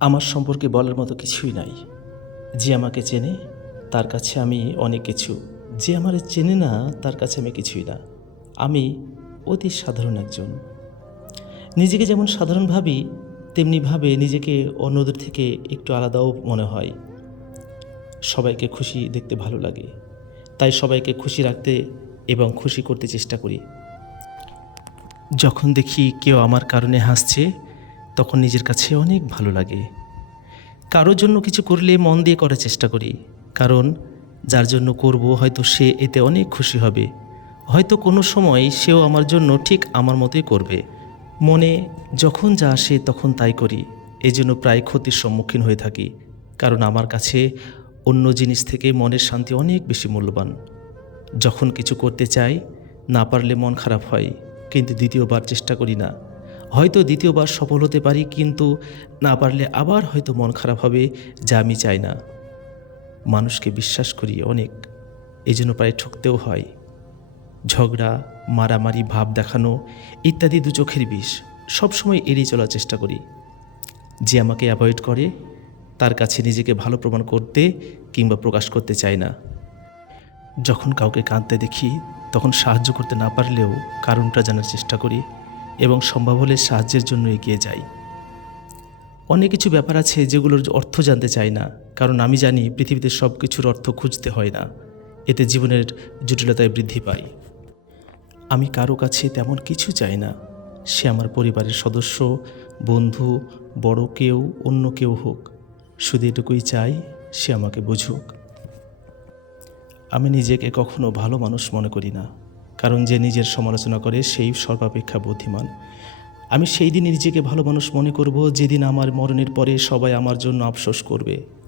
আমার সম্পর্কে বলার মতো কিছুই নাই। যে আমাকে চেনে, তার কাছে আমি অনেক কিছু। যে আমার চেনে না, তার কাছে আমি কিছুই না। আমি অতি সাধারণ একজন। নিজেকে যেমন সাধারণ ভাবি তেমনিভাবে নিজেকে অন্যদের থেকে একটু আলাদাও মনে হয়। সবাইকে খুশি দেখতে ভালো লাগে। তাই সবাইকে খুশি রাখতে এবং খুশি করতে চেষ্টা করি। যখন দেখি কেউ আমার কারণে হাসছে তখন নিজের কাছে অনেক ভালো লাগে। কারোর জন্য কিছু করলে মন দিয়ে করার চেষ্টা করি। কারণ যার জন্য করব হয়তো সে এতে অনেক খুশি হবে। হয়তো কোনো সময় সেও আমার জন্য ঠিক আমার মতোই করবে। মনে যখন যা আসে তখন তাই করি। এই জন্য প্রায় ক্ষতির সম্মুখীন হয়ে থাকি। কারণ আমার কাছে অন্য জিনিস থেকে মনের শান্তি অনেক বেশি মূল্যবান। যখন কিছু করতে চাই, না পারলে মন খারাপ হয়, কিন্তু দ্বিতীয়বার চেষ্টা করি না। হয়তো দ্বিতীয়বার সফল হতে পারি, কিন্তু না পারলে আবার হয়তো মন খারাপ হবে, যা আমি চাই না। মানুষকে বিশ্বাস করি অনেক এই জন্য প্রায় ঠকতেও হয়। ঝগড়া, মারামারি, ভাব দেখানো ইত্যাদি দু চোখের বিষ, সবসময় এড়িয়ে চলার চেষ্টা করি। যে আমাকে অ্যাভয়েড করে, তার কাছে নিজেকে ভালো প্রমাণ করতে কিংবা প্রকাশ করতে চায় না। যখন কাউকে কাঁদতে দেখি, তখন সাহায্য করতে না পারলেও কারণটা জানার চেষ্টা করি। এবং সম্ভব হলে সাহায্যের জন্য এগিয়ে যাই। অনেক কিছু ব্যাপার আছে যেগুলোর অর্থ জানতে চাই না, কারণ আমি জানি পৃথিবীতে সব কিছুর অর্থ খুঁজতে হয় না। এতে জীবনের জটিলতায় বৃদ্ধি পায় আমি কারও কাছে তেমন কিছু চাই না। সে আমার পরিবারের সদস্য, বন্ধু, বড় কেউ, অন্য কেউ হোক। শুধু এটুকুই চাই সে আমাকে বুঝুক। আমি নিজেকে কখনো ভালো মানুষ মনে করি না। কারণ যে নিজের সমালোচনা করে সেই সর্বাপেক্ষা বুদ্ধিমান। আমি সেই দিন নিজেকে ভালো মানুষ মনে করব, যেদিন আমার মরণের পরে সবাই আমার জন্য আফসোস করবে।